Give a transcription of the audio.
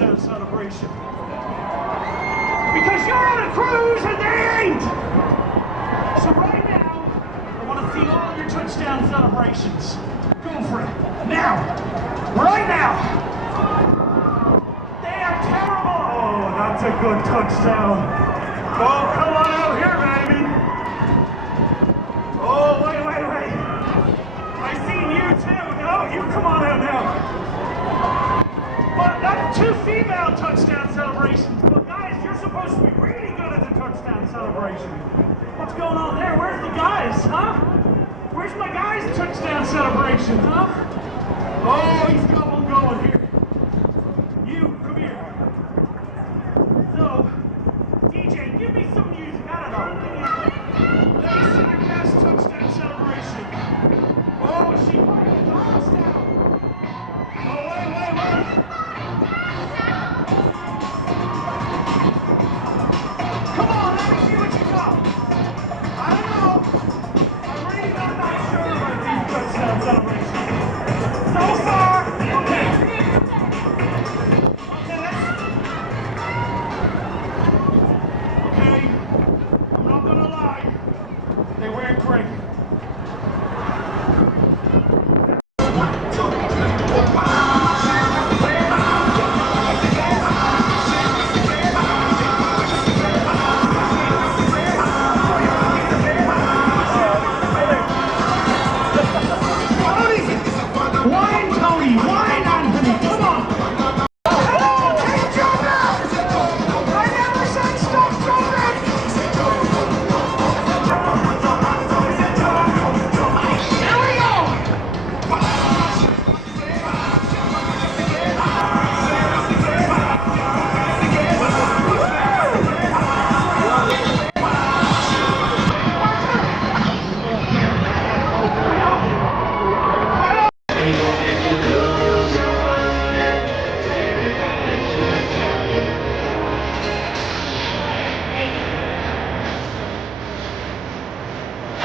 touchdown celebration. Because you're on a cruise and they ain't! So right now, I want to see all your touchdown celebrations. Go for it. Now! Right now! They are terrible! Oh, that's a good touchdown. Oh, come on out here, baby! Oh, wait. I seen you too. No, you come on out now. But that's two female touchdown celebrations. But guys, you're supposed to be really good at the touchdown celebration. What's going on there? Where's the guys, huh? Where's my guys' touchdown celebration, huh? Oh, he's got